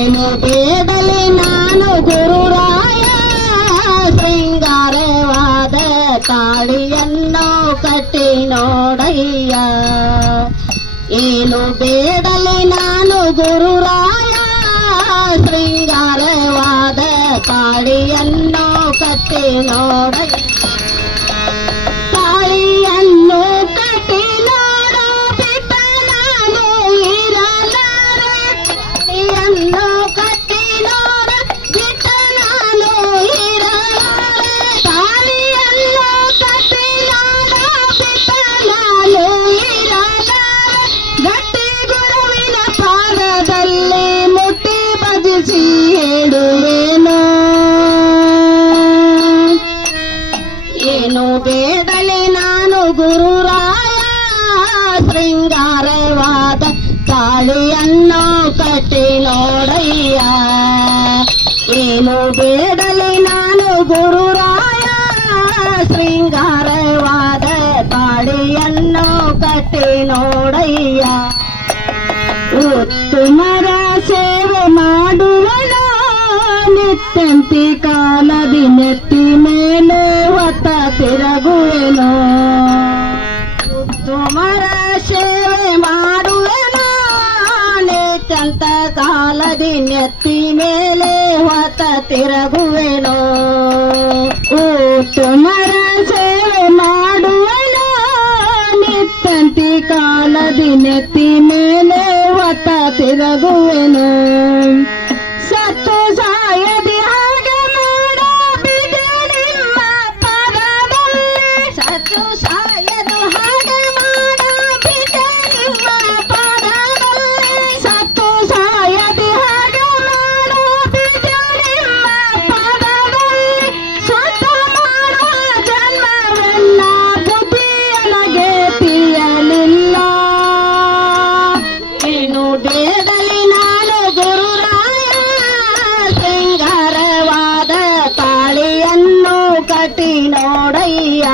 ಏನು ಬೇಡಲಿ ನಾನು ಗುರುರಾಯ ಶೃಂಗಾರವಾದ ತಾಳಿಯನ್ನು ಕಟ್ಟಿ ನೋಡಯ್ಯ. ಏನು ಬೇಡಲಿ ನಾನು ಗುರುರಾಯ ಶೃಂಗಾರವಾದ ತಾಳಿಯನ್ನು ಕಟ್ಟಿ ನೋಡಯ್ಯ. ತಾಳಿಯನ್ನು ಕಟ್ಟಿ ನೋಡೋ ಬಿಟ್ಟ ನಾನು ಇರಲಾರೆ. ತಾಳಿಯನ್ನು ಕಟ್ಟಿ ನೋಡ ಬಿಟ್ಟ ನಾನು ಇರಲಾರೆ. ತಾಳಿಯನ್ನು ಕಟ್ಟಿ ನೋಡೋ ಬಿಟ್ಟ ನಾನು ಇರಲಾರೆ. ಗಟ್ಟಿ ಗುರುವಿನ ಪಾದದಲ್ಲಿ ಮುಟ್ಟಿ ಭಜಿಸಿ ಹೇಳುವೆನು. ಏನು ಬೇಡಲಿ ನಾನು ಗುರುರಾಯ ಶೃಂಗಾರವಾದ ತಾಳಿಯನ್ನು ಕಟ್ಟಿ ನೋಡಯ್ಯ. ಏನು ಬೇಡಲಿ ನಾನು ಗುರುರಾಯ ಶೃಂಗಾರವಾದ ತಾಳಿಯನ್ನು ಕಟ್ಟಿ ನೋಡಯ್ಯ. ಉತ್ತಮರ ಸೇವೆ ಮಾಡುವನು ನಿತ್ಯಂತಿ ಕಾಲದಿ ನೆತ್ತಿ ಮೇಲೆ ಹೊತ್ತ ತಿರುಗುವೆನು. ಉತ್ತಮರ ಸೇವೆ ಮಾಡುವೆನು ನಿತ್ಯಂತ ಕಾಲದಿ ನೆತ್ತಿ ಮೇಲೆ ಹೊತ್ತ ತಿರುಗುವೆನು. ಉತ್ತಮರ ಸೇವೆ ಮಾಡುವೆನು ನಿತ್ಯಂತಿ ಕಾಲದಿ ನೆತ್ತಿ ಮೇಲೆ ಹೊತ್ತ ತಿರುಗುವೆನು. ಸತ್ತು ಸಾಯದಿ ಹಾಗೆ ಮಾಡಬಿದೆ ನಿಮ್ಮ ಪದದಲ್ಲಿ. ಸತ್ತು ಸಾಯದು ಹಾಗೆ ಮಾಡಬಿದೆ ನಿಮ್ಮ ಪದದಲ್ಲಿ. ಸತ್ತು ಸಾಯದಿ ಹಾಗೆ ಮಾಡಬಿದೆ ನಿಮ್ಮ ಪದದಲ್ಲಿ. ಸ್ವತ ಮಾಡುವ ಜನ್ಮವೆಲ್ಲ ಬುದ್ಧಿಯನಗೆ ತಿಳಿಯಲಿಲ್ಲ. ಏನು ಬೇಡಲಿ ನಾನು ಗುರುರಾಯ ಶೃಂಗಾರವಾದ ತಾಳಿಯನ್ನು ಕಟ್ಟಿ ನೋಡಯ್ಯ.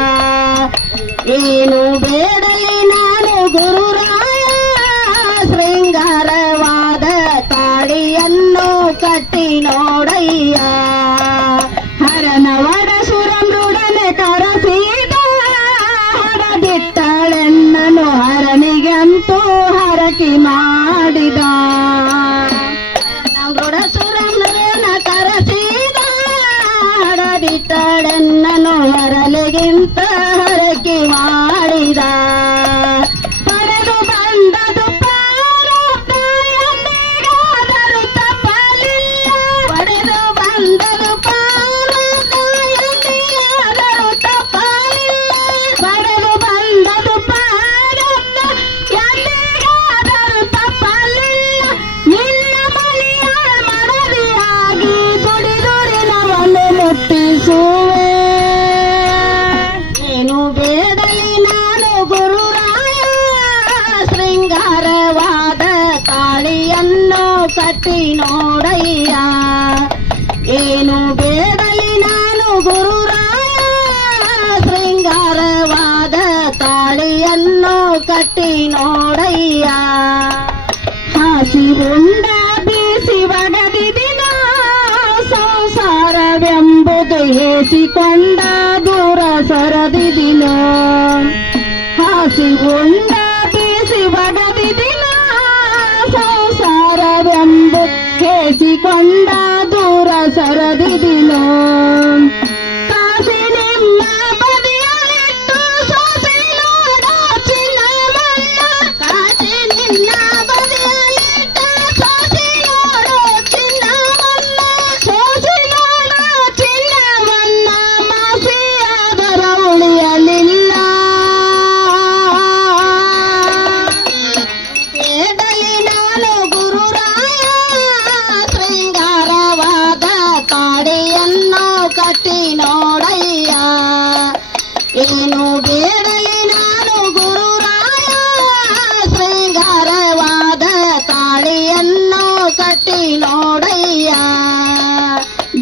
ಏನು ಬೇಡಲಿ ನಾನು ಗುರುರಾಯ ಶೃಂಗಾರವಾದ ತಾಳಿಯನ್ನು ಕಟ್ಟಿ ನೋಡಯ್ಯ. ಹರನವರ ಸುರಮೃಡನೆ ಕರಸಿದ ಹರದಿಟ್ಟಳೆನ್ನನು ಹರನಿಗಂತೂ ಹರಕಿ ಮಾಡಿದ. ಸುರಮೃಡನ ಕರಸಿದ ಹರದಿಟ್ಟಳೆನ್ನನು ಹರನಿಗಿಂತ ಹರಕಿ ಮಾಡಿದ. ಪಡೆದು ಬಂದದು ಪ್ರಾರಬ್ಧ ಎಂದಿಗಾದರೂ ತಪ್ಪಲಿಲ್ಲ. ಪಡೆದು ಬಂದದು ಪ್ರಾರಬ್ಧ ಎಂದಿಗಾದರೂ ತಪ್ಪಲಿಲ್ಲ. ಪಡೆದು ಬಂದದು ಪ್ರಾರಬ್ಧ ಎಂದಿಗಾದರೂ ತಪ್ಪಲಿಲ್ಲ. ನಿನ್ನ ಮನೆಯ ಮನವಿಯಾಗಿ ದುಡಿದುರಿನವನ್ನು ಮುಟ್ಟಿಸುವೆ. ಏನು ಬೇಡಲಿ ನಾನು ಗುರುರಾಯ ಶೃಂಗಾರವಾದ ತಾಳಿಯನ್ನು ಕಟ್ಟಿ ನೋಡಯ್ಯ. ಏನು ಬೇಡಲಿ ನಾನು ಗುರುರಾಯ ಶೃಂಗಾರವಾದ ತಾಳಿಯನ್ನು ಕಟ್ಟಿ ನೋಡಯ್ಯ. ಹಸಿರುಂಡ ಬೀಸಿ ಒಗದಿದಿನ ಸಂಸಾರವೆಂಬುದು ಹೇಸಿಕೊಂಡ ದೂರ ಸರದಿದಿನ. ಹಸಿರುಂಡ ಬೀಸಿ ಒಗದಿದಿನ ಸಂಸಾರವೆಂಬುದು ಹೇಸಿಕೊಂಡ ದೂರ ಸರದಿದಿನ. ಕಾಸಿ ನಿಮ್ಮ ಬದಿಯಲ್ಲಿಟ್ಟು ಸೋಸಿ ನೋಡ ಚಿನ್ನವನ್ನ. ಕಾಸಿ ನಿನ್ನ ಬದಿಯಲ್ಲಿಟ್ಟು ಸೋಸಿ ನೋಡು ಚಿನ್ನವನ್ನ. ಸೋಸಿ ನೋಡು ಚಿನ್ನವನ್ನ ಮಾಸಿಯಾದರ ಉಳಿಯಲಿಲ್ಲ. ಬೇಡಲಿ ನಾನು ಗುರುರಾಯ ಶೃಂಗಾರವಾದ ತಾಳಿಯನ್ನು ಕಟ್ಟಿ ನೋಡಯ್ಯ. ಏನು ಬೇಡಲಿ ನಾನು ಗುರುರಾಯ ಶೃಂಗಾರವಾದ ತಾಳಿಯನ್ನು ಕಟ್ಟಿ ನೋಡಯ್ಯ.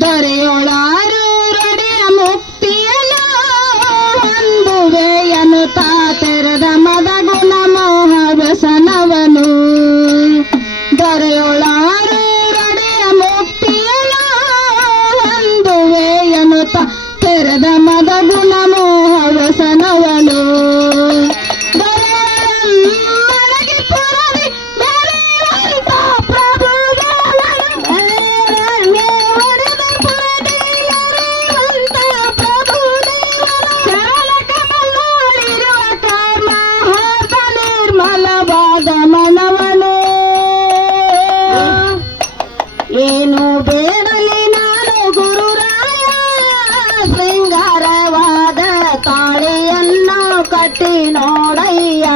ದೊರೆಯೊಳಾರು ರೊಡೆಯ ಮುಕ್ತಿಯನ್ನು ಹೊಂದುವೆಯನು ತಾ ತೆರೆದ ಮದಗುಣ ಮೋಹ ವ್ಯಸನವನು. ದೊರೆಯೊಳಾರು ರೊಡೆಯ ಏನು ಬೇಡಲಿ ನಾನು ಗುರುರಾಯ ಶೃಂಗಾರವಾದ ತಾಳಿಯನ್ನು ಕಟ್ಟಿ ನೋಡಯ್ಯ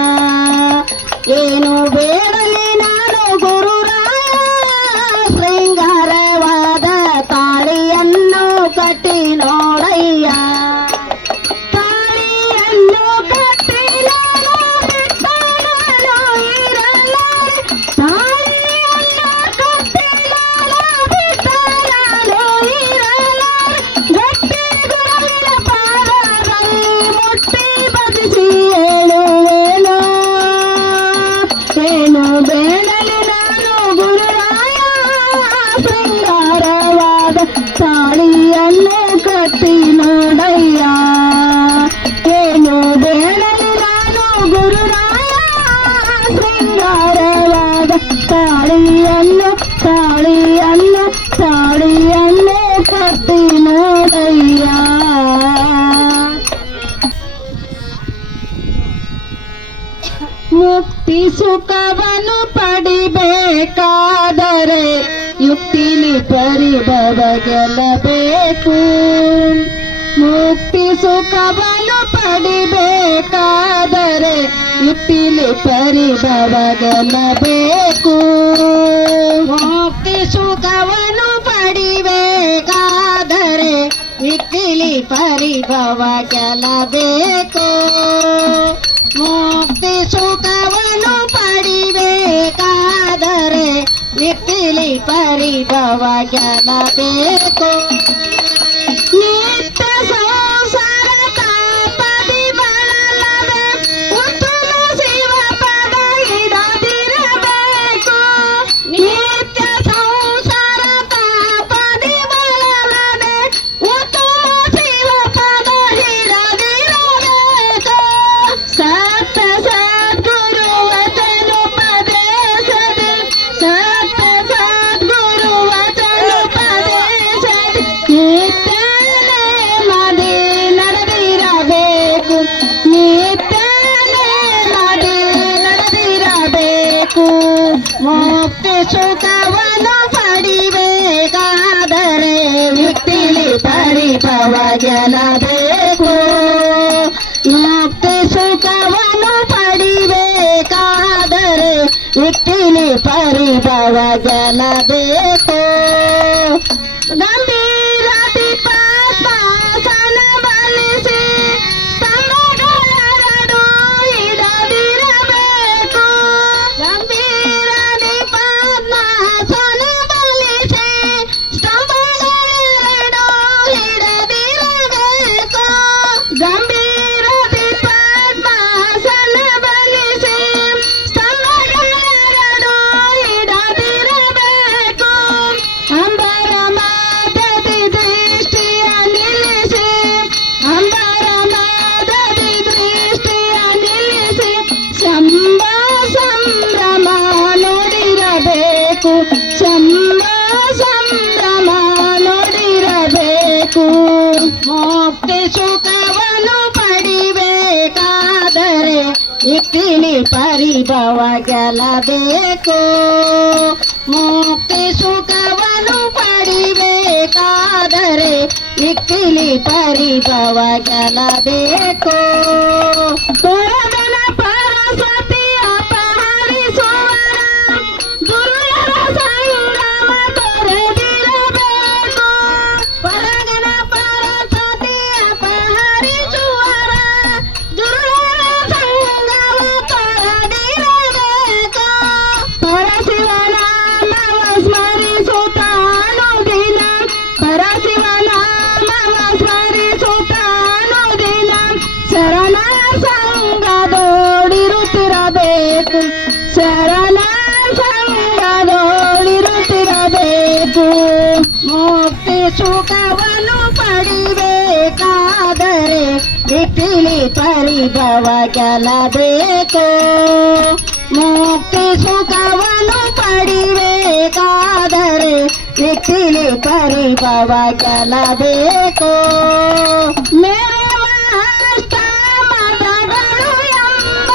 ಏನು ಬೇಡಲಿ ನಾನು ಗುರುರಾಯ ಶೃಂಗಾರವಾದ ತಾಳಿಯನ್ನು ಕಟ್ಟಿ ನೋಡಯ್ಯ ತಾಳಿಯನ್ನು ಕಟ್ಟಿ ನಾನು ಬಿಟ್ಟನಾನು ಇರಲಾರೆ ತಾಳಿಯನ್ನು ಕಟ್ಟಿ ನಾನು ಬಿಟ್ಟನಾನು ಇರಲಾರೆ ಗಟ್ಟಿ ಗುರುವಿನ ಪಾದದಲ್ಲಿ ಮುಟ್ಟಿ ಬದಿಸಿ ಹೇಳುವೆನು ಏನು ಬೇಡಲಿ ನಾನು ಗುರುರಾಯ ಶೃಂಗಾರವಾದ ತಾಳಿಯನ್ನು ಕಟ್ಟಿ ನೋಡಯ್ಯ ಏನು ಬೇಡಲಿ ನಾನು ಗುರುರಾಯ ಶೃಂಗಾರವಾದ ತಾಳಿಯನ್ನು ಕಟ್ಟಿ ನೋಡಯ್ಯ ಮುಕ್ತಿ ಸುಖವನ್ನು ಪಡಿಬೇಕಾದರೆ ಯುಕ್ತಿಲಿ ಪರಿಭವ ಗೆಲ್ಲಬೇಕು ಮುಕ್ತಿ ಸುಖವನ್ನು ಪಡಿಬೇಕಾದರೆ ಯುಕ್ತಿಲಿ ಪರಿಭವ ಗೆಲ್ಲಬೇಕು ಮುಕ್ತಿ ಸುಖವನ್ನು ಪಡಿಬೇಕಾದರೆ ಯುಕ್ತಿಲಿ ಪರಿಭವ ಗೆಲ್ಲಬೇಕು ಮುಕ್ತಿ ಸುಖವನ್ನು ಪಡಿಬೇಕಾದರೆ ಯುಕ್ತಿಲಿ ಪರಿಭವ ಗೆಲ್ಲಬೇಕು ನಿತ್ಯ ಸಂಸಾರ ತಾಪದಿ ಬಳಲದೆ ಉತ್ತಮ ಶಿವ ಪದ ಹಿಡದಿರಬೇಕು ನಿತ್ಯ ಸಂಸಾರ ತಾಪದಿ ಬಳಲದೆ ಉತ್ತಮ ಶಿವ ಪದ ಹಿಡದಿರಬೇಕು ಸತ್ಯ ಸದ್ಗುರು ವಚನೋಪದೇಶದಿ ಸತ್ಯ ಸದ್ಗುರು ವಚನೋಪದೇಶದಿ ನಿತ್ಯನೇ ಮದಿ ನಡೆದಿರಬೇಕು ನಿತ್ಯನೇ ಮದಿ ನಡೆದಿರಬೇಕು ಮುಕ್ತಿ ಸುಖವನ್ನು ಪಡಿಬೇಕಾದರೆ ಯುಕ್ತಿಲಿ ಪರಿಭವ ಗೆಲ್ಲಬೇಕು ಮುಕ್ತಿ ಸುಖವನ್ನು ಪಡಿಬೇಕಾದರೆ ಯುಕ್ತಿಲಿ ಪರಿಭವ ಗೆಲ್ಲಬೇಕು ಗಂಭೀರತಿ ಪದ್ಮಾಸನ ಬಲಿಸಿ ಸ್ತಂಭಗಳೆರಡು ಹಿಡದಿರಬೇಕು ಗಂಭೀರತಿ ಪದ್ಮಾಸನ ಬಲಿಸಿ ಸ್ತಂಭಗಳೆರಡು ಹಿಡದಿರಬೇಕು ಗಂಭೀರತಿ ಪದ್ಮಾಸನ ಬಲಿಸಿ ಸ್ತಂಭಗಳೆರಡು ಹಿಡದಿರಬೇಕು ಅಂಬರ ಮಾದದಿ ದೃಷ್ಟಿಯ ನಿಲ್ಲಿಸಿ ಅಂಬರ ಮಾದದಿ ದೃಷ್ಟಿಯ ನಿಲ್ಲಿಸಿ ಶಂಭ ಸಂಭ್ರಮ ನೋಡಿರಬೇಕು ಶಂಭ ಸಂಭ್ರಮ ನೋಡಿರಬೇಕು ಮುಕ್ತಿ ಸುಖವನ್ನು ಪಡಿಬೇಕಾದರೆ ಯುಕ್ತಿಲಿ ಪರಿಭವ ಗೆಲ್ಲಬೇಕು ಮುಕ್ತಿ ಸುಖವನ್ನು ಪಡಿಬೇಕಾದರೆ ಯುಕ್ತಿಲಿ ಪರಿಭವ ಗೆಲ್ಲಬೇಕು ತೊರೆದನ ಪರಸತಿ ಅಪಹರಿಸುವರ ದುರ್ಯರ ಸಂಗಮ ತೊರೆದಿರಬೇಕು ಹೊರಗನ ಪರಸತಿ ಅಪಹರಿಸುವರ ದುರ್ಯರ ಸಂಗಮ ತೊರೆದಿರಬೇಕು ಪರಶಿವನಾಮವ ಸ್ಮರಿಸುತ್ತ ಅನುದಿನ ಪರಶಿವನಾಮವ ಸ್ಮರಿಸುತ್ತ ಅನುದಿನ ಶರಣ ಸಂಗದೋಡಿರುತ್ತಿರಬೇಕು ಶರಣ ಸಂಗದೋಡಿರುತ್ತಿರಬೇಕು ಮುಕ್ತಿ ಸುಖವನ್ನು ಪಡಿಬೇಕಾದರೆ ಯುಕ್ತಿಲಿ ಪರಿಭವ ಗೆಲ್ಲಬೇಕು ಮುಕ್ತಿ ಸುಖವನ್ನು ಪಡಿಬೇಕಾದರೆ ಯುಕ್ತಿಲಿ ಪರಿಭವ ಗೆಲ್ಲಬೇಕು ಮೇರೆ ಮಹಾಷ್ಟಾಮತಗಳು ಎಂಬ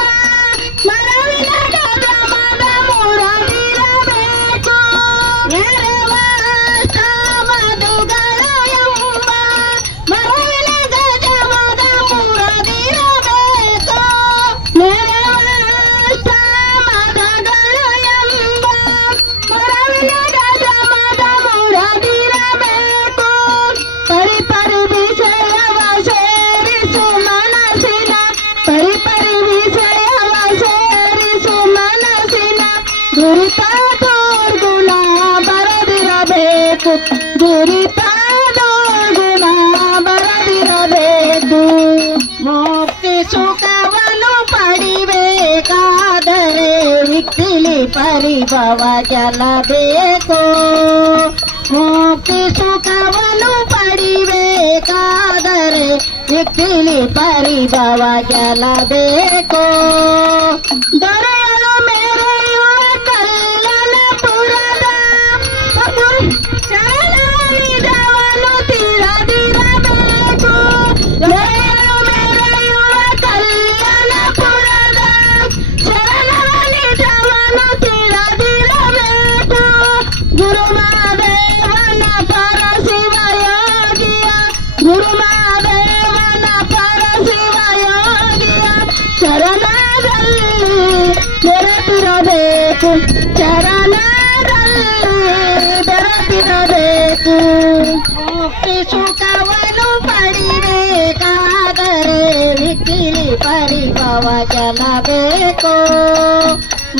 ಮರವಿನ ಗಜಮದ ಮುರವಿರಬೇಕು ಮೇರೆ ಗುರಿತಾದೋ ಗುಣ ಬರದಿರಬೇಕು. ಮುಕ್ತಿ ಸುಖವನ್ನು ಪಡಿಬೇಕಾದರೆ ವಿಕ್ತಿಲಿ ಪರಿಭವ ಗೆಲ್ಲಬೇಕು. ಮುಕ್ತಿ ಸುಖವನ್ನು ಪಡಿಬೇಕಾದರೆ ವಿಕ್ತಿಲಿ ಪರಿಭವ ಗೆಲ್ಲಬೇಕು. ದೊರೆಯಲು ಮೆರೆಯುವ ಕಲ್ಲನಪುರದ ಶರಣನಿಜವನ್ನು ತಿಳಿದಿರಬೇಕು. ದೊರೆಯಲು ಮೆರೆಯುವ ಕಲ್ಲನಪುರದ ಶರಣನಿಜವನ್ನು ತಿಳಿದಿರಬೇಕು. ಗುರುಮಹಾದೇವನ ಪರಶಿವ ಯೋಗಿಯ ಗುರುಮಹಾದೇವನ ಪರಶಿವ ಯೋಗಿಯ ಚರಣದಲ್ಲಿ ಬೆರೆತಿರಬೇಕು. ಚರಣದಲ್ಲಿ ಬೆರೆತಿರಬೇಕು. ಮುಕ್ತಿ ಸುಖವನ್ನು ಪಡಿಬೇಕಾದರೆ ವಿಕ್ತಿಲಿ ಪರಿಭವ ಗೆಲ್ಲಬೇಕು.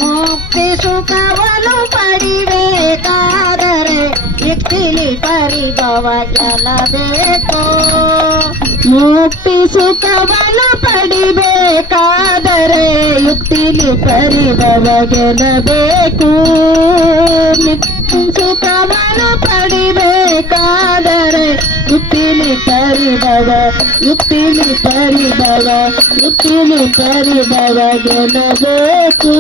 ಮುಕ್ತಿ ಸುಖವನ್ನು ಪಡಿಬೇಕಾದರೆ ವಿಕ್ತಿಲಿ ಪರಿಭವ ಗೆಲ್ಲಬೇಕು. ಮುಕ್ತಿ ಸುಖವನ್ನು ಪಡಿಬೇಕಾದರೆ ಯುಕ್ತಿಲಿ ಪರಿಭವ ಗೆಲ್ಲಬೇಕು. ಸುಖವನ್ನು ಪಡಿಬೇಕಾದರೆ ಯುಕ್ತಿಲಿ ಪರಿಭವ ಯುಕ್ತಿಲಿ ಪರಿಭವ ಯುಕ್ತಿಲಿ ಪರಿಭವ ಗೆಲ್ಲಬೇಕು.